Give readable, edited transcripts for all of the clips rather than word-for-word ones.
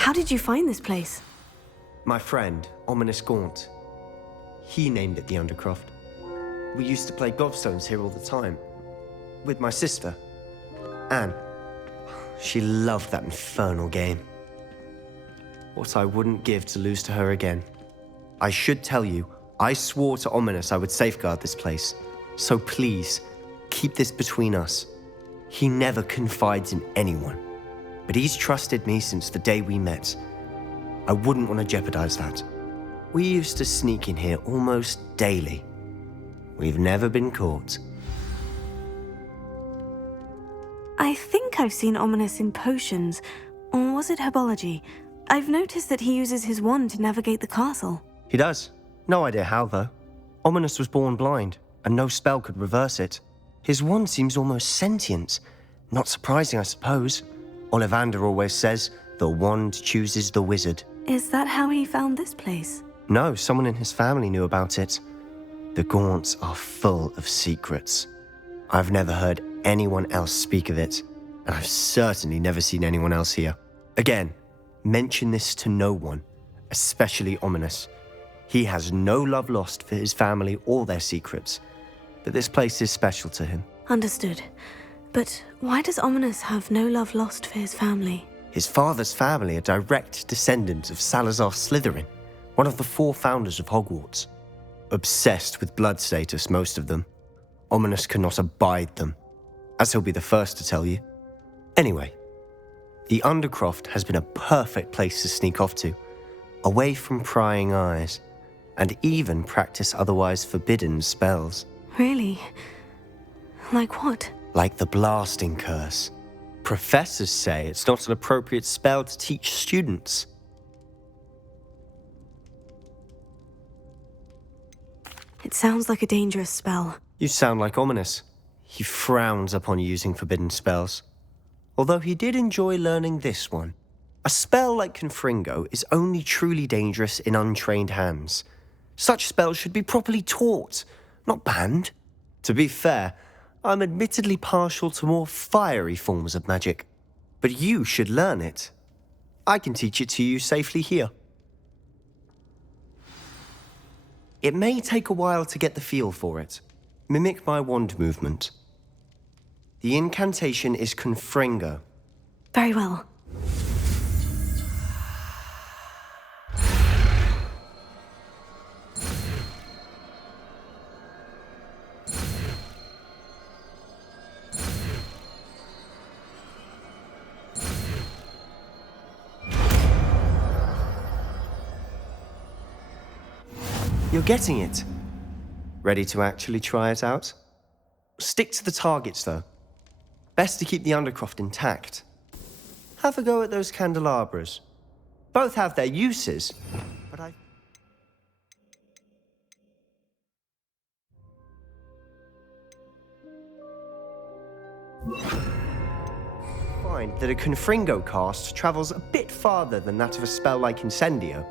How did you find this place? My friend, Ominous Gaunt. He named it the Undercroft. We used to play gobstones here all the time. With my sister, Anne. She loved that infernal game. What I wouldn't give to lose to her again. I should tell you, I swore to Ominous I would safeguard this place. So please, keep this between us. He never confides in anyone. But he's trusted me since the day we met. I wouldn't want to jeopardize that. We used to sneak in here almost daily. We've never been caught. I think I've seen Ominous in potions. Or was it herbology? I've noticed that he uses his wand to navigate the castle. He does. No idea how, though. Ominous was born blind, and no spell could reverse it. His wand seems almost sentient. Not surprising, I suppose. Ollivander always says, the wand chooses the wizard. Is that how he found this place? No, someone in his family knew about it. The Gaunts are full of secrets. I've never heard anyone else speak of it, and I've certainly never seen anyone else here. Again, mention this to no one, especially Ominous. He has no love lost for his family or their secrets, but this place is special to him. Understood. But why does Ominous have no love lost for his family? His father's family are direct descendants of Salazar Slytherin, one of the 4 founders of Hogwarts. Obsessed with blood status, most of them. Ominous cannot abide them, as he'll be the first to tell you. Anyway, the Undercroft has been a perfect place to sneak off to, away from prying eyes, and even practice otherwise forbidden spells. Really? Like what? Like the blasting curse. Professors say it's not an appropriate spell to teach students. It sounds like a dangerous spell. You sound like Ominous. He frowns upon using forbidden spells. Although he did enjoy learning this one. A spell like Confringo is only truly dangerous in untrained hands. Such spells should be properly taught, not banned. To be fair, I'm admittedly partial to more fiery forms of magic. But you should learn it. I can teach it to you safely here. It may take a while to get the feel for it. Mimic my wand movement. The incantation is Confringo. Very well. You're getting it. Ready to actually try it out? Stick to the targets, though. Best to keep the Undercroft intact. Have a go at those candelabras. Both have their uses, but I find that a Confringo cast travels a bit farther than that of a spell like Incendio.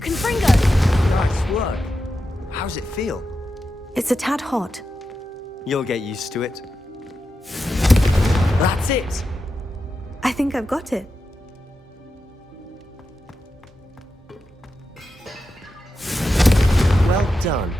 Confringo! Nice work. How's it feel? It's a tad hot. You'll get used to it. That's it! I think I've got it. Well done.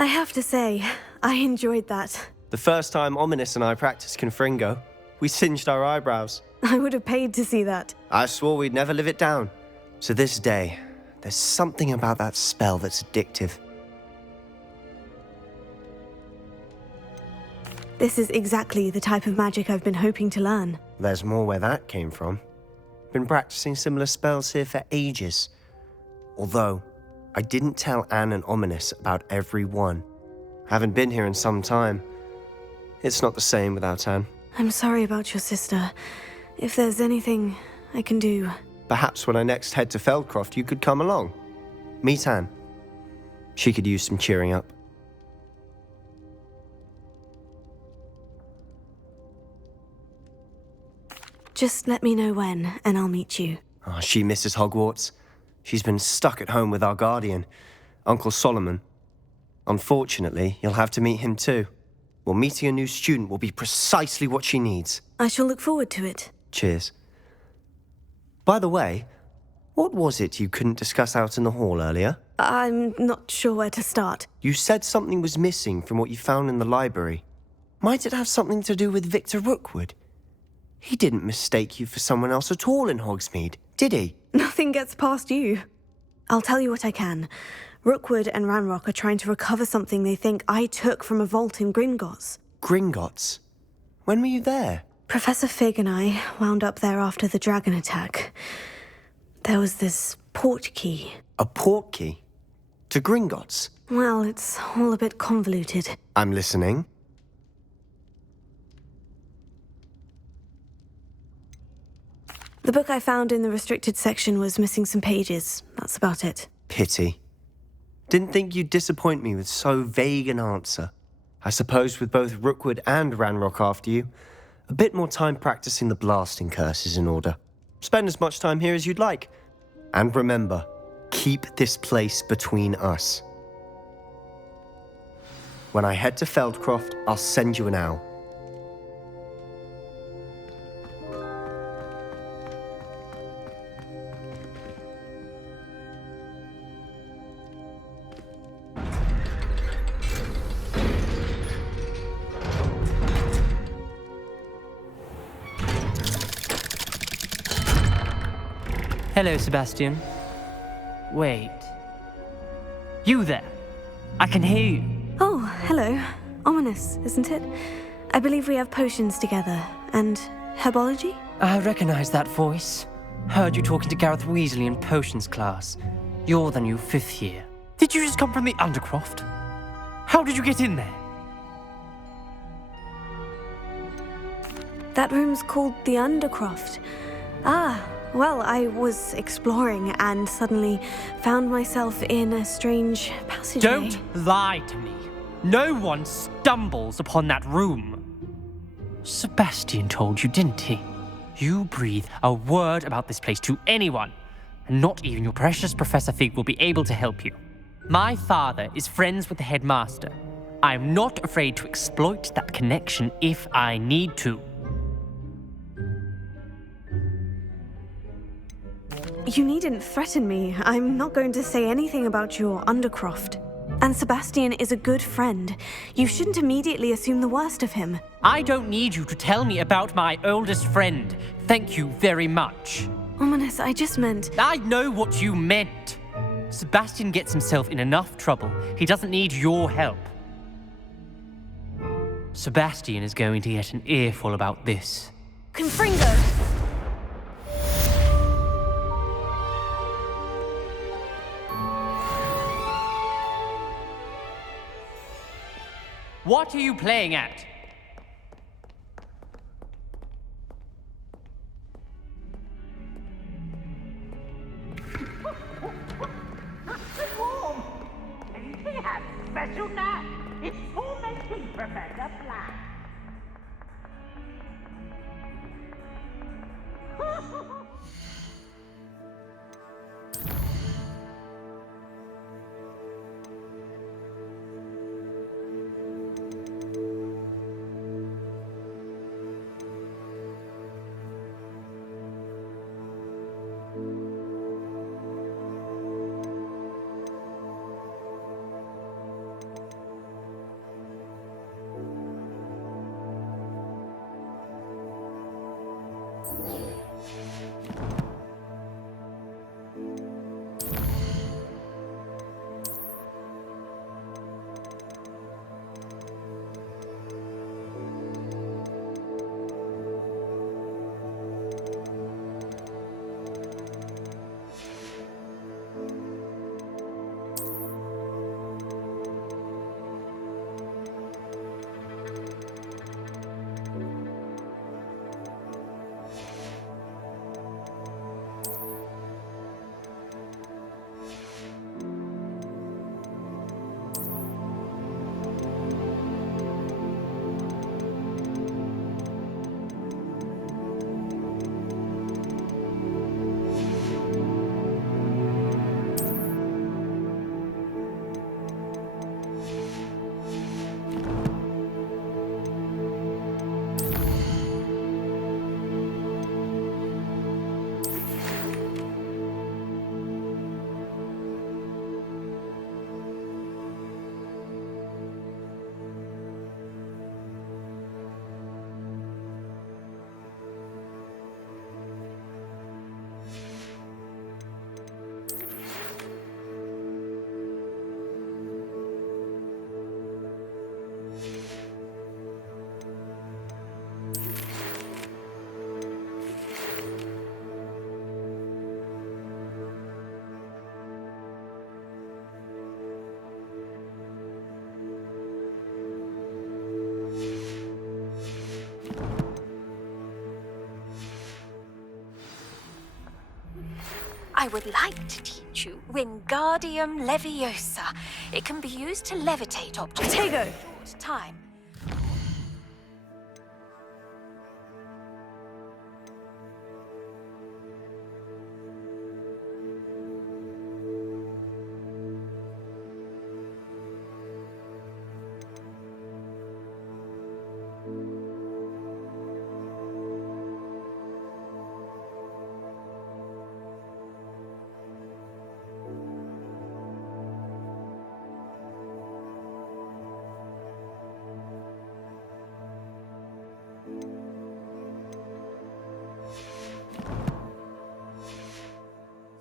I have to say, I enjoyed that. The first time Ominous and I practiced Confringo, we singed our eyebrows. I would have paid to see that. I swore we'd never live it down. To this day, there's something about that spell that's addictive. This is exactly the type of magic I've been hoping to learn. There's more where that came from. Been practicing similar spells here for ages. Although, I didn't tell Anne and Ominous about every one. Haven't been here in some time. It's not the same without Anne. I'm sorry about your sister. If there's anything I can do... Perhaps when I next head to Feldcroft, you could come along. Meet Anne. She could use some cheering up. Just let me know when, and I'll meet you. Oh, she misses Hogwarts. She's been stuck at home with our guardian, Uncle Solomon. Unfortunately, you'll have to meet him too. Well, meeting a new student will be precisely what she needs. I shall look forward to it. Cheers. By the way, what was it you couldn't discuss out in the hall earlier? I'm not sure where to start. You said something was missing from what you found in the library. Might it have something to do with Victor Rookwood? He didn't mistake you for someone else at all in Hogsmeade, did he? Nothing gets past you. I'll tell you what I can. Rookwood and Ranrock are trying to recover something they think I took from a vault in Gringotts. Gringotts? When were you there? Professor Fig and I wound up there after the dragon attack. There was this port key. A port key? To Gringotts? Well, it's all a bit convoluted. I'm listening. The book I found in the restricted section was missing some pages. That's about it. Pity. Didn't think you'd disappoint me with so vague an answer. I suppose with both Rookwood and Ranrock after you, a bit more time practicing the blasting curse is in order. Spend as much time here as you'd like. And remember, keep this place between us. When I head to Feldcroft, I'll send you an owl. Hello, Sebastian. Wait. You there? I can hear you. Oh, hello. Ominous, isn't it? I believe we have potions together. And herbology? I recognize that voice. Heard you talking to Gareth Weasley in potions class. You're the new 5th year. Did you just come from the Undercroft? How did you get in there? That room's called the Undercroft. Ah, well, I was exploring and suddenly found myself in a strange passageway. Don't lie to me. No one stumbles upon that room. Sebastian told you, didn't he? You breathe a word about this place to anyone, and not even your precious Professor Fig will be able to help you. My father is friends with the headmaster. I'm not afraid to exploit that connection if I need to. You needn't threaten me. I'm not going to say anything about your Undercroft. And Sebastian is a good friend. You shouldn't immediately assume the worst of him. I don't need you to tell me about my oldest friend. Thank you very much. Ominous, I just meant... I know what you meant. Sebastian gets himself in enough trouble. He doesn't need your help. Sebastian is going to get an earful about this. Confringo! What are you playing at? He has special knack. It's for making Professor Black. would like to teach you Wingardium Leviosa. It can be used to levitate objects for a Tego! short time.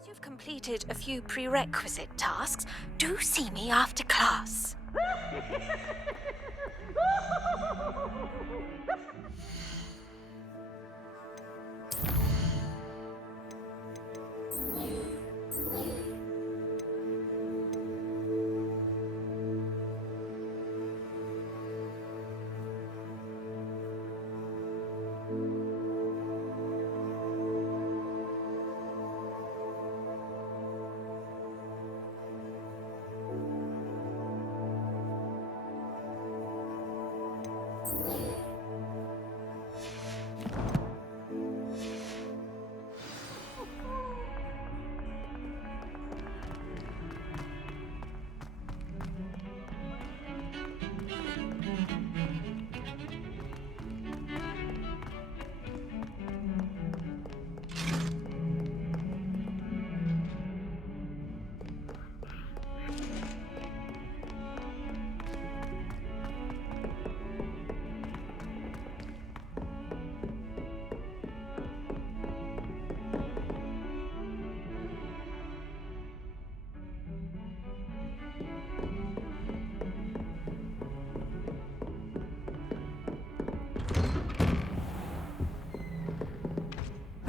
You've completed a few prerequisite tasks. Do see me after class.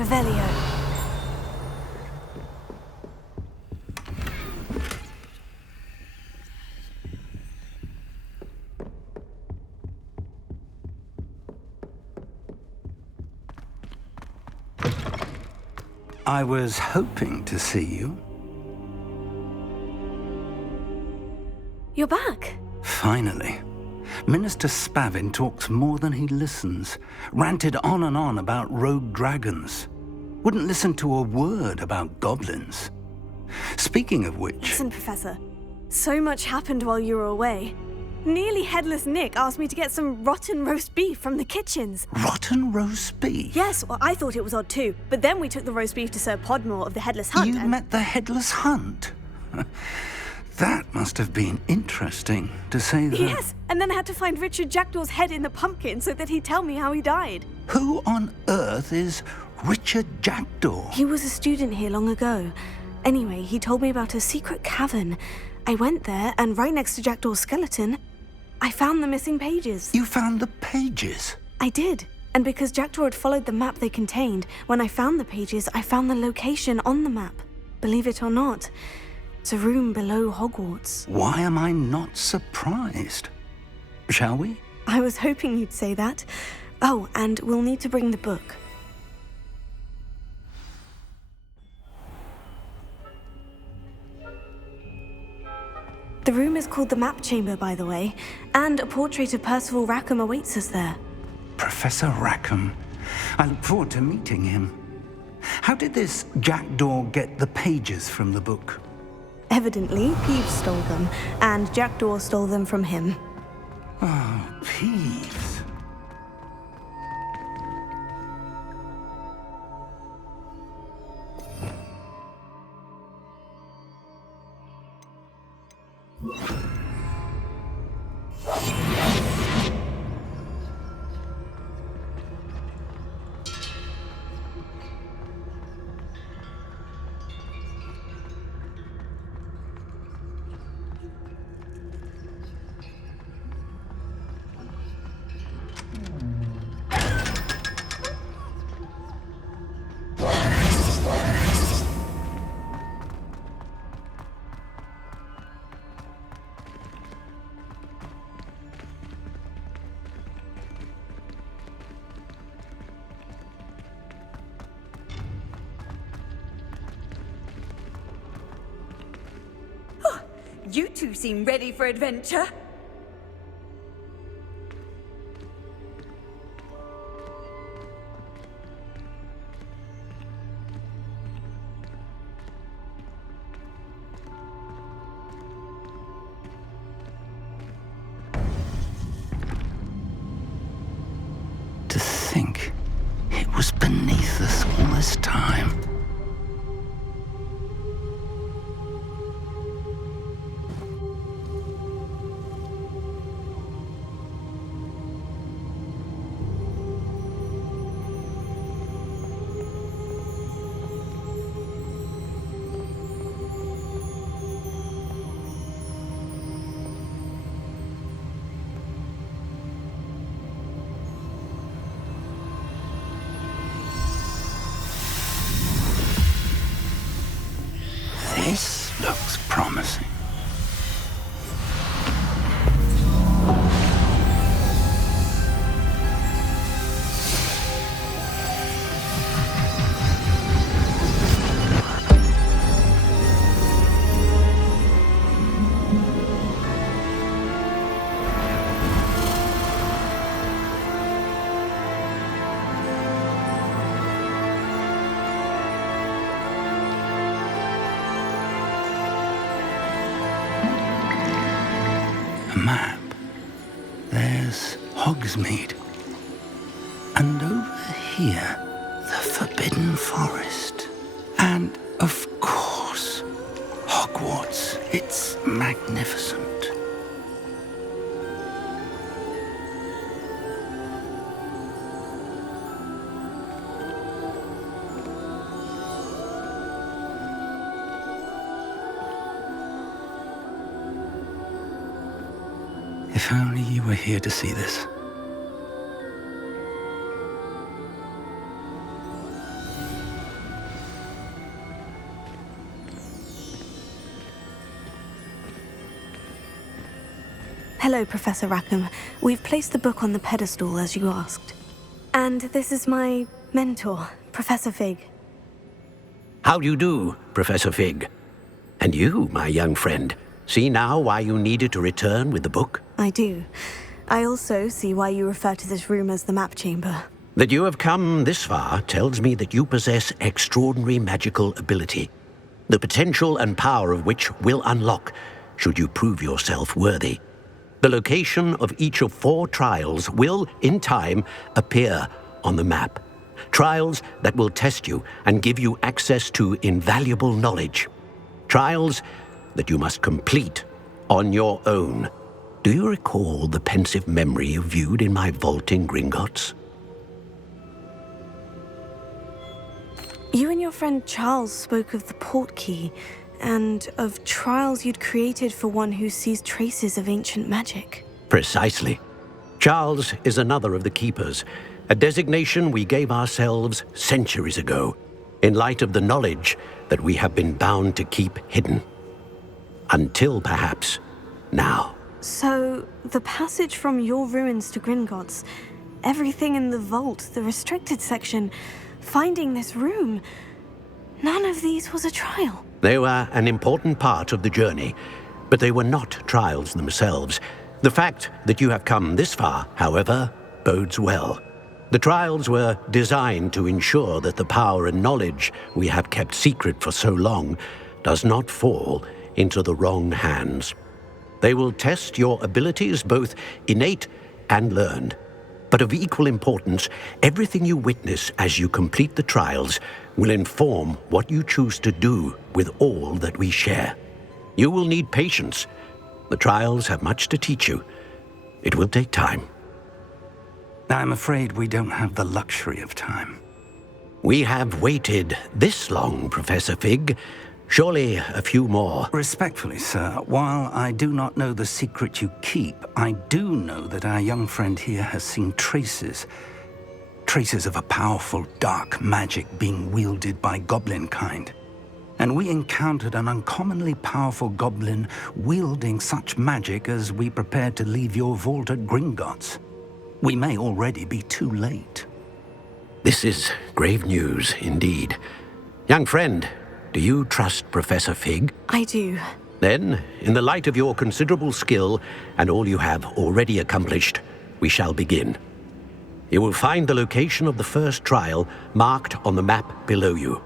Revelio. I was hoping to see you. You're back. Finally. Minister Spavin talks more than he listens. Ranted on and on about rogue dragons. Wouldn't listen to a word about goblins. Speaking of which... Listen, Professor. So much happened while you were away. Nearly Headless Nick asked me to get some rotten roast beef from the kitchens. Rotten roast beef? Yes, well, I thought it was odd too. But then we took the roast beef to Sir Podmore of the Headless Hunt. You met the Headless Hunt? That must have been interesting, to say the... Yes, and then I had to find Richard Jackdaw's head in the pumpkin so that he'd tell me how he died. Who on earth is Richard Jackdaw? He was a student here long ago. Anyway, he told me about a secret cavern. I went there, and right next to Jackdaw's skeleton, I found the missing pages. You found the pages? I did. And because Jackdaw had followed the map they contained, when I found the pages, I found the location on the map. Believe it or not, it's a room below Hogwarts. Why am I not surprised? Shall we? I was hoping you'd say that. Oh, and we'll need to bring the book. The room is called the Map Chamber, by the way, and a portrait of Percival Rackham awaits us there. Professor Rackham. I look forward to meeting him. How did this Jackdaw get the pages from the book? Evidently, Peeves stole them, and Jackdaw stole them from him. Oh, Peeves. You two seem ready for adventure. To think it was beneath us all this time. This looks promising. A map. There's Hogsmeade. And over here, the Forbidden Forest. And, of course, Hogwarts. It's magnificent. If only you were here to see this. Hello, Professor Rackham. We've placed the book on the pedestal as you asked. And this is my mentor, Professor Fig. How do you do, Professor Fig? And you, my young friend, see now why you needed to return with the book? I do. I also see why you refer to this room as the map chamber. That you have come this far tells me that you possess extraordinary magical ability, the potential and power of which will unlock should you prove yourself worthy. The location of each of 4 trials will, in time, appear on the map. Trials that will test you and give you access to invaluable knowledge. Trials that you must complete on your own. Do you recall the pensive memory you viewed in my vault in Gringotts? You and your friend Charles spoke of the portkey, and of trials you'd created for one who sees traces of ancient magic. Precisely. Charles is another of the Keepers, a designation we gave ourselves centuries ago, in light of the knowledge that we have been bound to keep hidden. Until, perhaps, now. So, the passage from your ruins to Gringotts, everything in the vault, the restricted section, finding this room, none of these was a trial. They were an important part of the journey, but they were not trials themselves. The fact that you have come this far, however, bodes well. The trials were designed to ensure that the power and knowledge we have kept secret for so long does not fall into the wrong hands. They will test your abilities, both innate and learned. But of equal importance, everything you witness as you complete the trials will inform what you choose to do with all that we share. You will need patience. The trials have much to teach you. It will take time. I'm afraid we don't have the luxury of time. We have waited this long, Professor Fig. Surely a few more. Respectfully, sir, while I do not know the secret you keep, I do know that our young friend here has seen traces of a powerful dark magic being wielded by goblin kind. And we encountered an uncommonly powerful goblin wielding such magic as we prepared to leave your vault at Gringotts. We may already be too late. This is grave news indeed. Young friend, do you trust Professor Fig? I do. Then, in the light of your considerable skill and all you have already accomplished, we shall begin. You will find the location of the first trial marked on the map below you.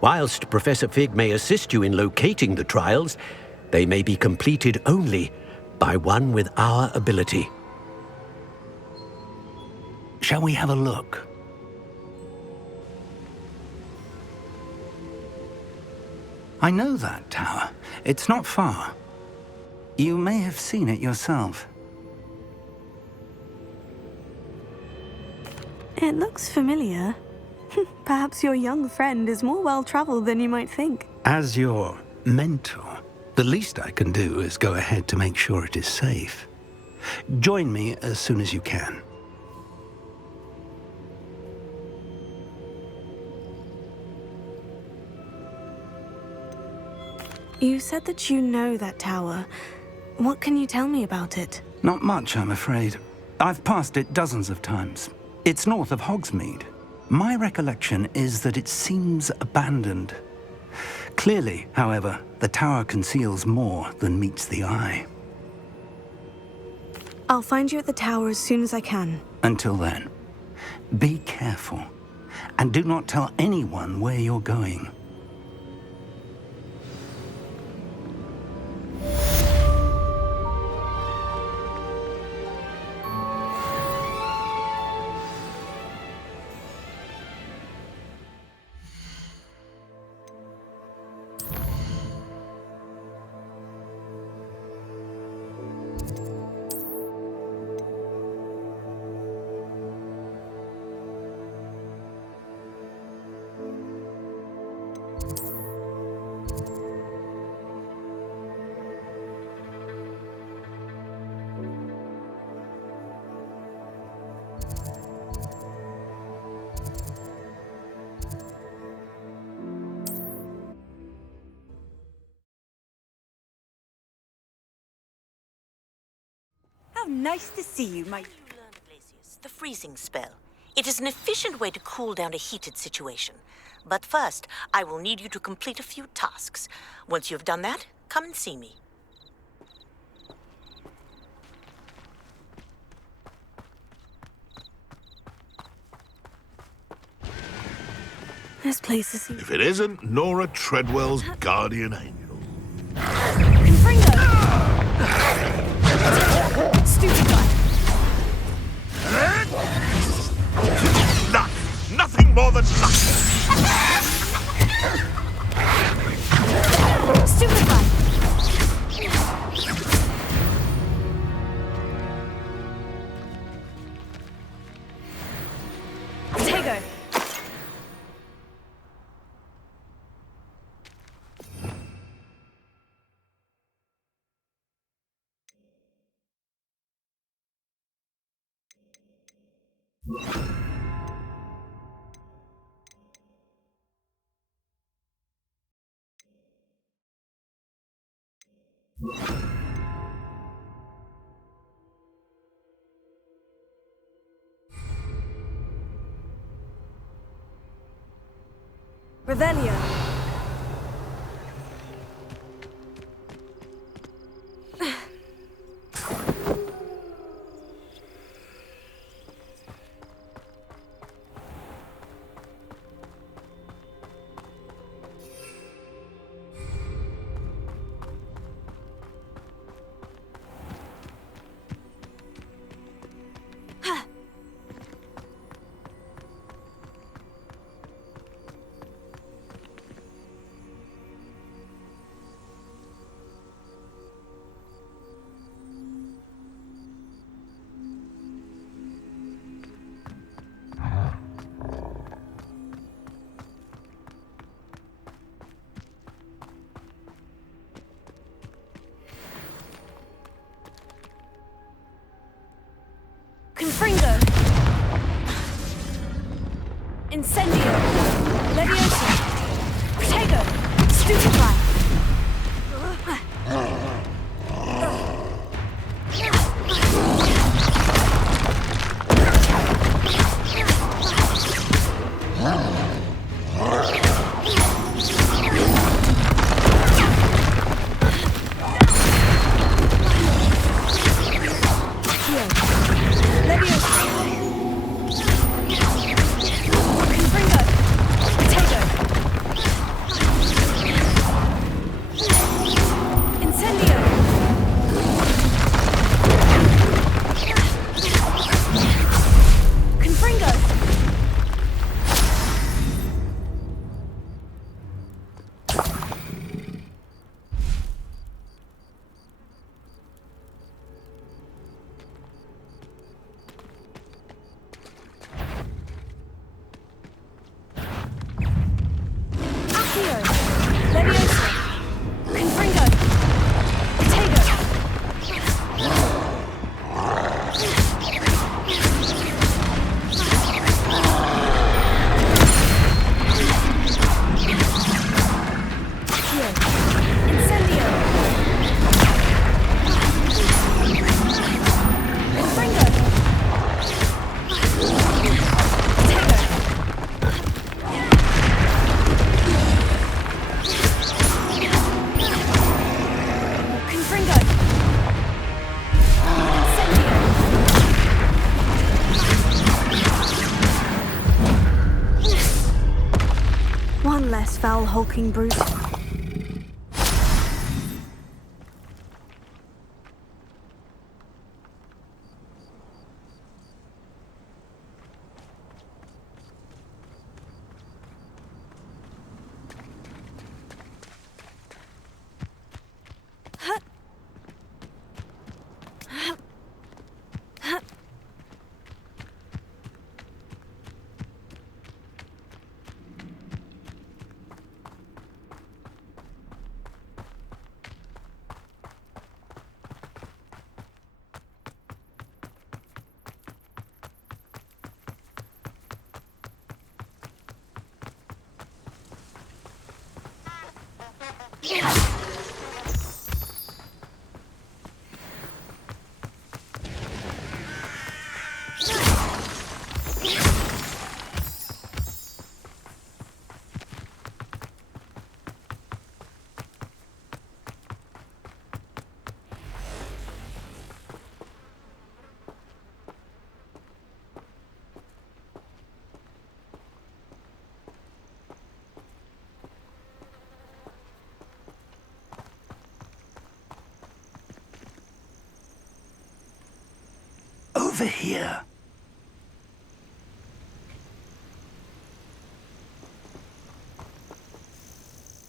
Whilst Professor Fig may assist you in locating the trials, they may be completed only by one with our ability. Shall we have a look? I know that tower. It's not far. You may have seen it yourself. It looks familiar. Perhaps your young friend is more well-traveled than you might think. As your mentor, the least I can do is go ahead to make sure it is safe. Join me as soon as you can. You said that you know that tower. What can you tell me about it? Not much, I'm afraid. I've passed it dozens of times. It's north of Hogsmeade. My recollection is that it seems abandoned. Clearly, however, the tower conceals more than meets the eye. I'll find you at the tower as soon as I can. Until then, be careful, and do not tell anyone where you're going. How nice to see you, my... The freezing spell. It is an efficient way to cool down a heated situation. But first, I will need you to complete a few tasks. Once you have done that, come and see me. This place is... If it isn't Nora Treadwell's guardian angel. Confringo! Stupid guy! Nothing more than nothing! Stupid guy! Tego! Revelio. Confringo. Incendio. Leviosa. Protego. Stupefy. foul, hulking brute. Over here.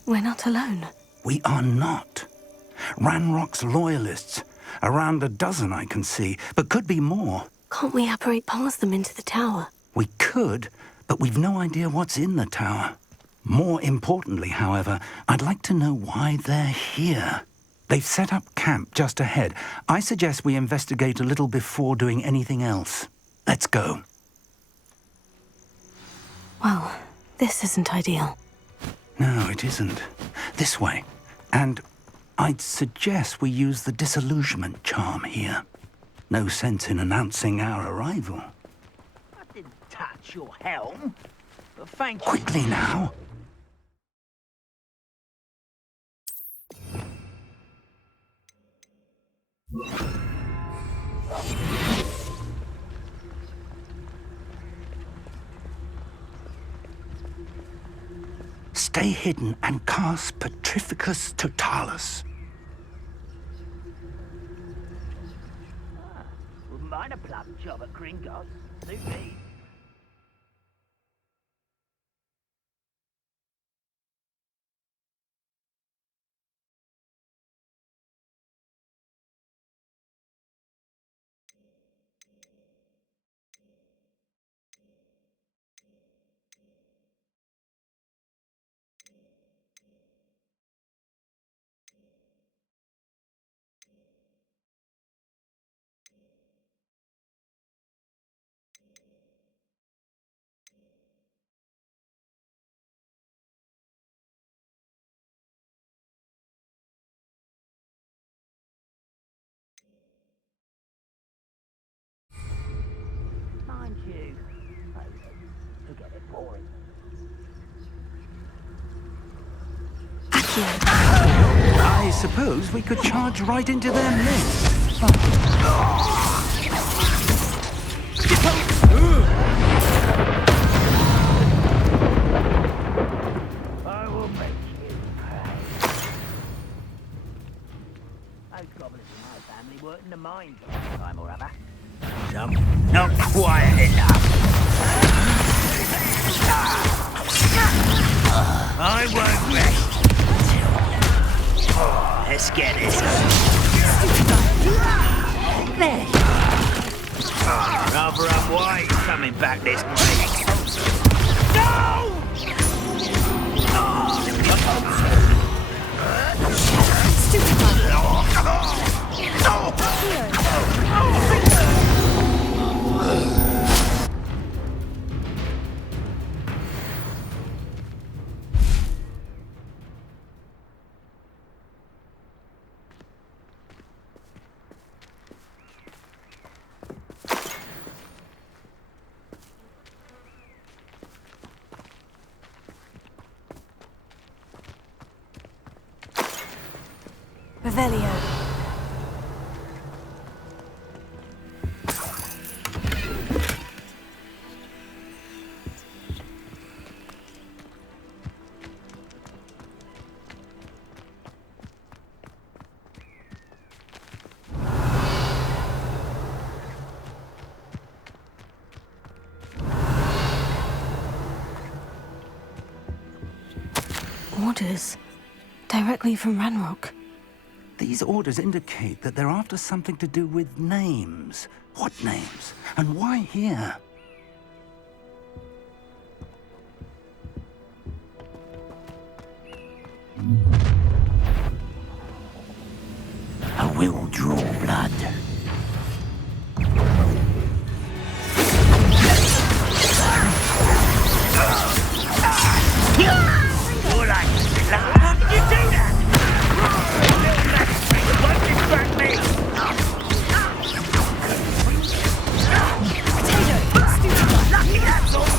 We're not alone. We are not. Ranrock's loyalists. Around a dozen I can see, but could be more. Can't we apparate past them into the tower? We could, but we've no idea what's in the tower. More importantly, however, I'd like to know why they're here. They've set up camp just ahead. I suggest we investigate a little before doing anything else. Let's go. Well, this isn't ideal. No, it isn't. This way. And I'd suggest we use the disillusionment charm here. No sense in announcing our arrival. I didn't touch your helm, but thank you. Quickly now. Stay hidden and cast Petrificus Totalis. Wouldn't mind a plum job at Gringotts. Suit me. Mind you, forget it, boring. I suppose we could charge right into their midst. I will make you pay. Those goblins in my family worked in the mines one time or other. Not quiet enough. I won't rest. Let's get this. There. Rather unwise coming back this way. No! Revelio. Orders. Directly from Ranrock. These orders indicate that they're after something to do with names. What names? And why here? I will draw blood. You're like blood. How did you do that? Won't distract me. Lucky asshole.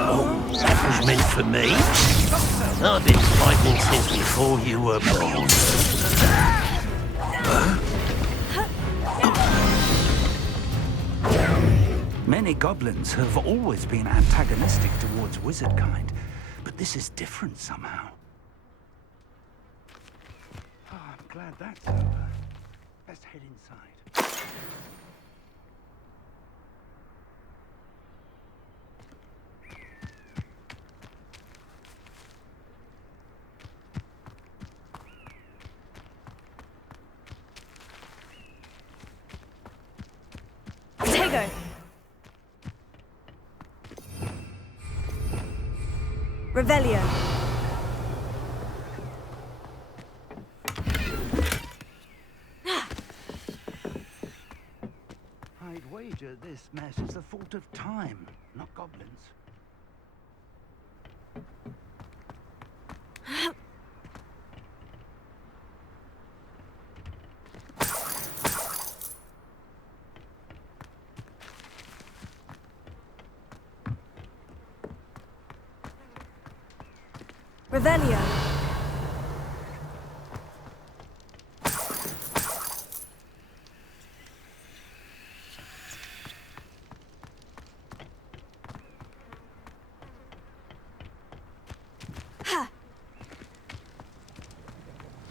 Oh, that was meant for me. I've been fighting since before you were born. Many goblins have always been antagonistic towards wizard kind, but this is different somehow. Oh, I'm glad that's over. Let's head inside. Tego! Revelio. I'd wager this mess is the fault of time, not goblins. Revelio.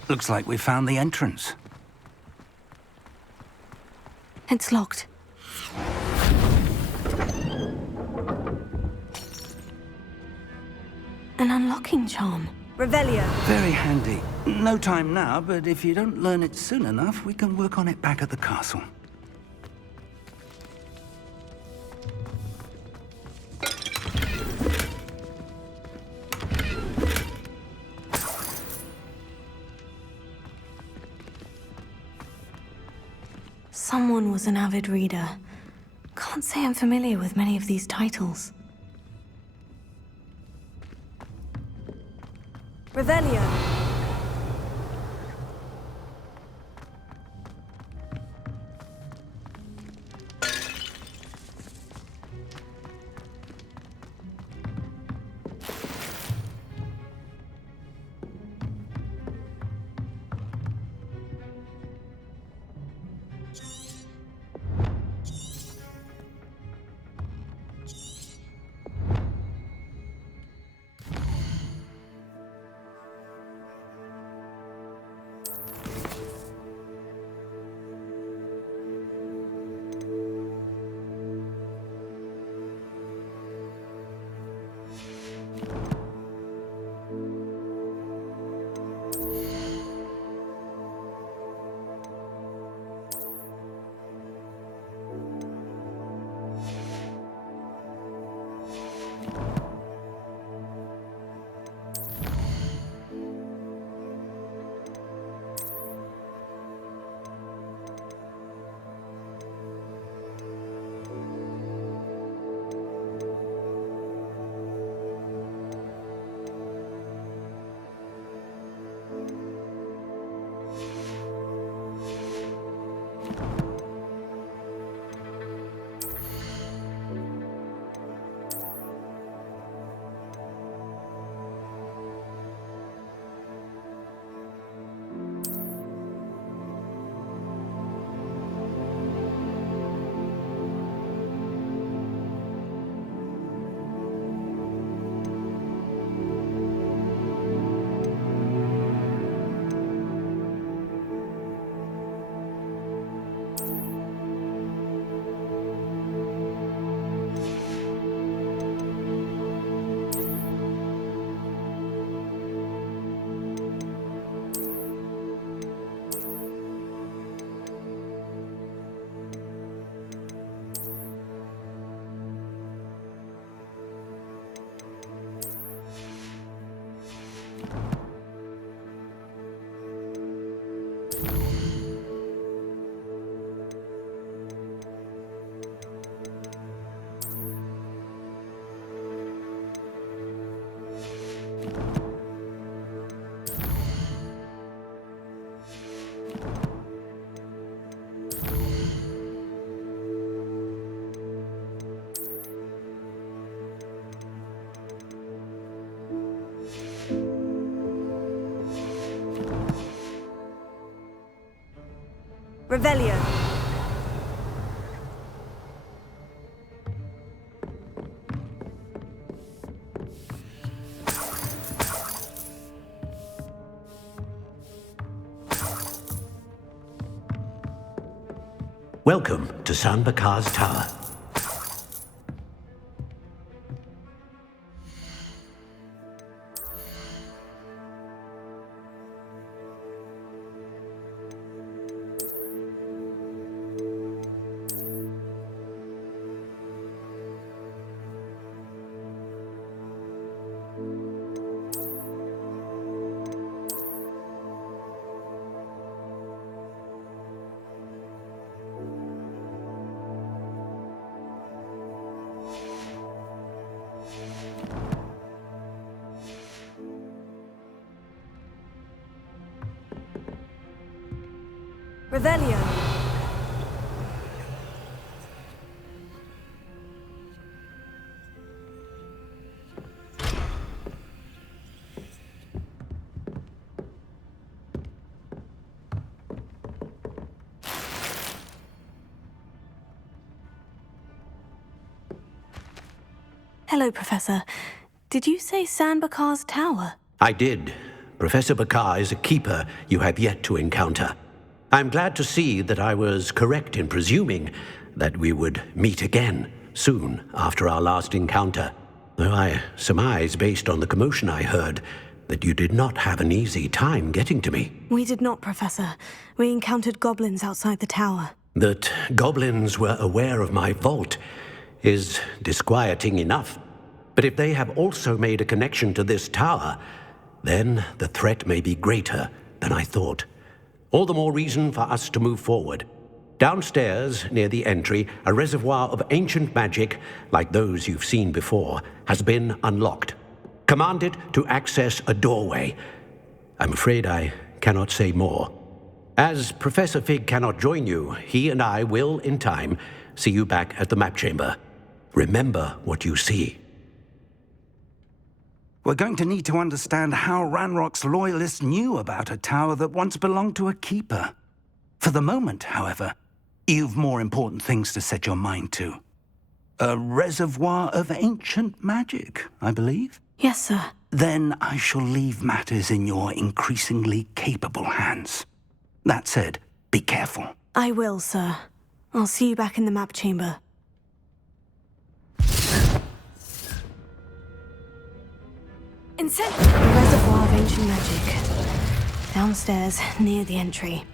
Looks like we found the entrance. It's locked. An unlocking charm. Revelio. Very handy. No time now, but if you don't learn it soon enough, we can work on it back at the castle. Someone was an avid reader. Can't say I'm familiar with many of these titles. Revelio. Revelio. Welcome to San Bakar's Tower. Revelio. Hello, Professor. Did you say San Bakar's tower? I did. Professor Bakar is a keeper you have yet to encounter. I'm glad to see that I was correct in presuming that we would meet again soon after our last encounter. Though I surmise, based on the commotion I heard, that you did not have an easy time getting to me. We did not, Professor. We encountered goblins outside the tower. That goblins were aware of my vault is disquieting enough. But if they have also made a connection to this tower, then the threat may be greater than I thought. All the more reason for us to move forward. Downstairs, near the entry, a reservoir of ancient magic, like those you've seen before, has been unlocked. Command it to access a doorway. I'm afraid I cannot say more. As Professor Fig cannot join you, he and I will, in time, see you back at the map chamber. Remember what you see. We're going to need to understand how Ranrock's loyalists knew about a tower that once belonged to a keeper. For the moment, however, you've more important things to set your mind to. A reservoir of ancient magic, I believe? Yes, sir. Then I shall leave matters in your increasingly capable hands. That said, be careful. I will, sir. I'll see you back in the map chamber. A reservoir of ancient magic. Downstairs, near the entry.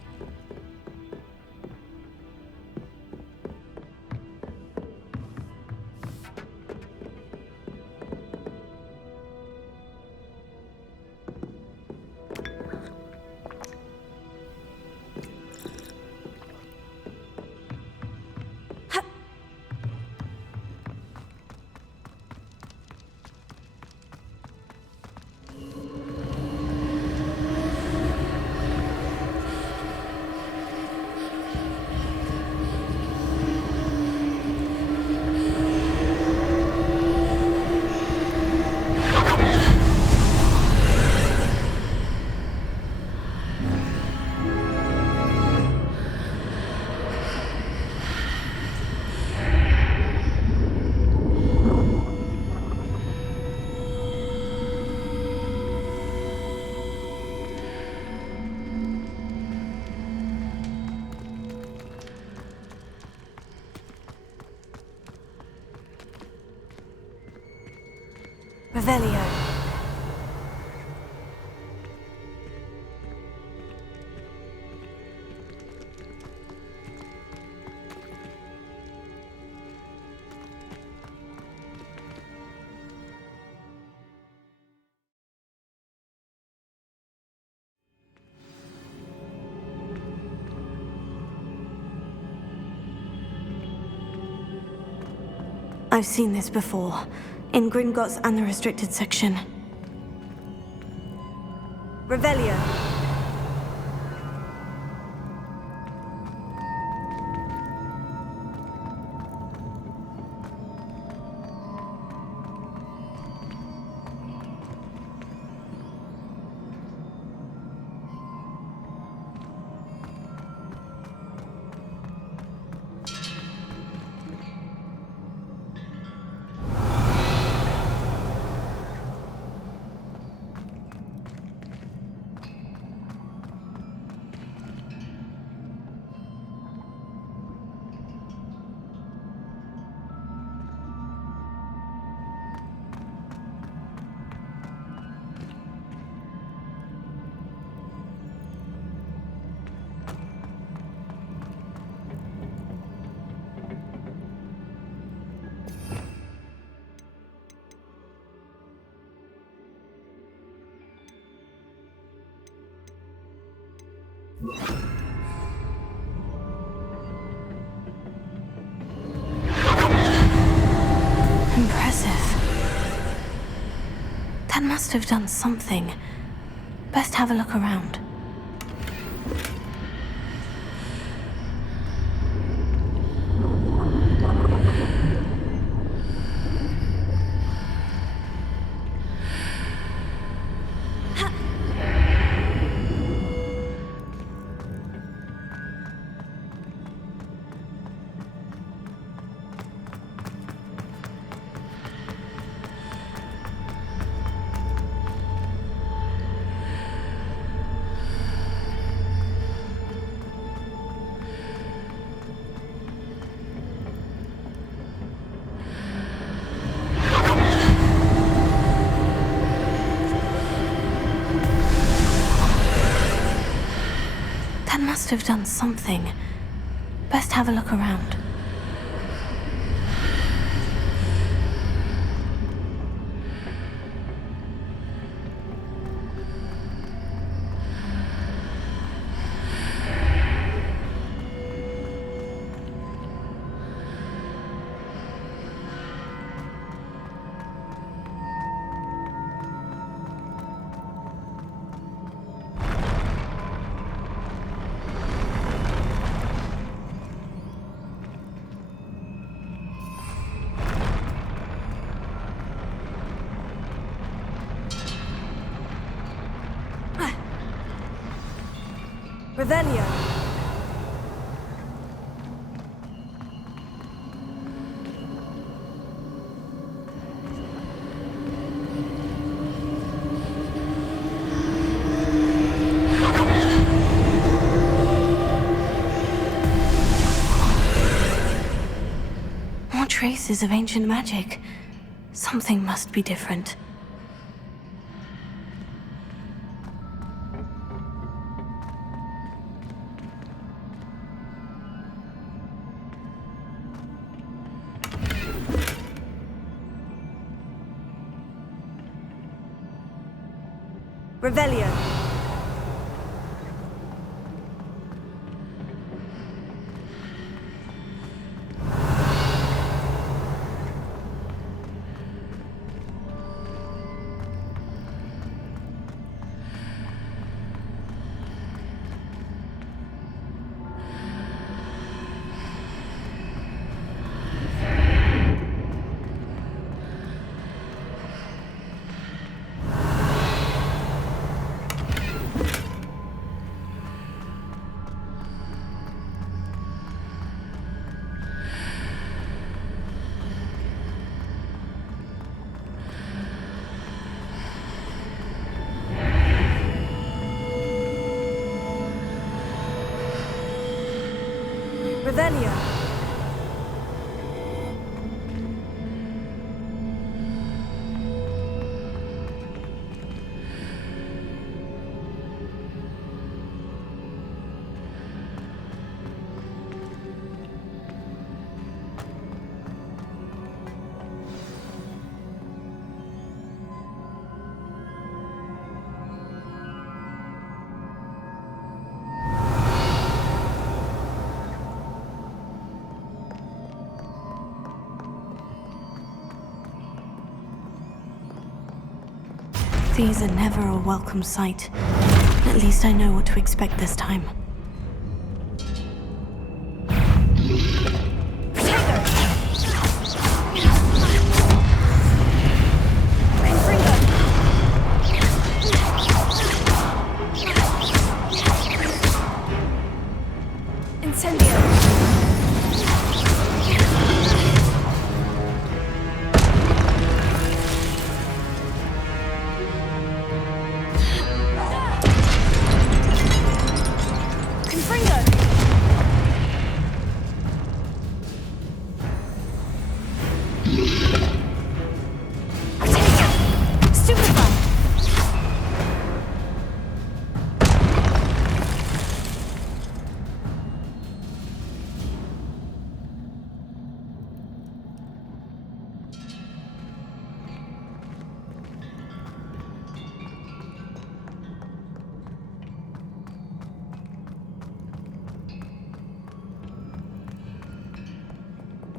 Revelio. I've seen this before, in Gringotts and the restricted section. Revelio. Impressive. That must have done something. Best have a look around. That must have done something. Best have a look around. Revelio. More traces of ancient magic. Something must be different. Revelio. Revelio. These are never a welcome sight. At least I know what to expect this time.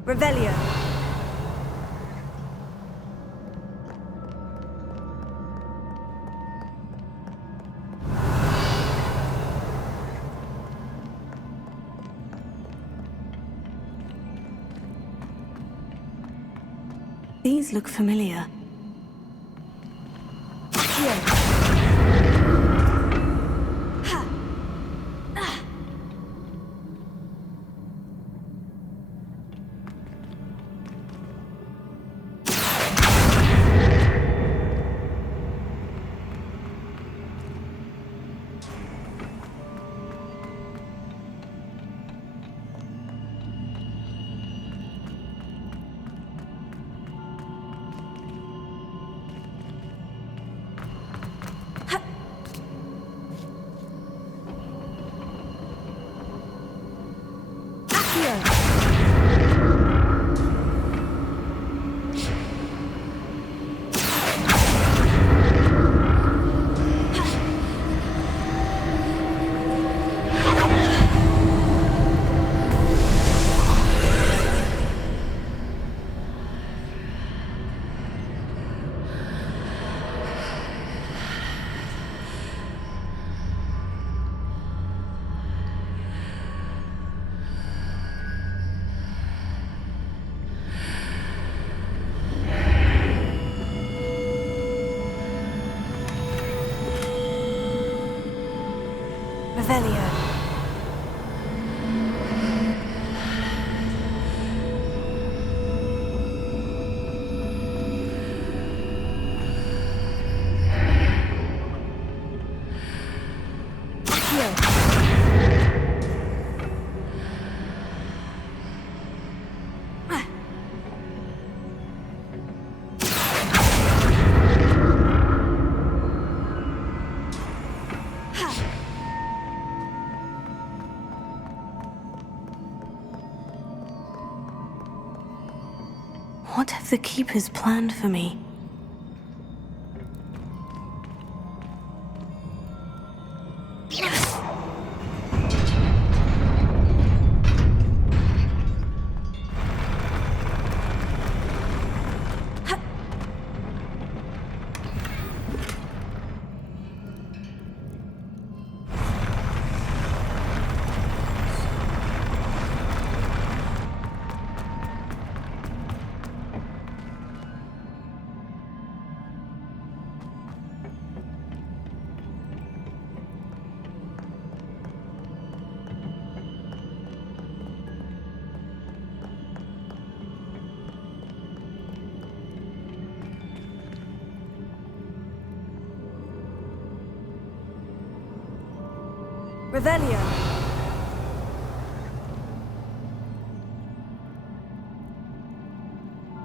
Revelio. These look familiar. Revelio. What have the Keepers planned for me? Revelio.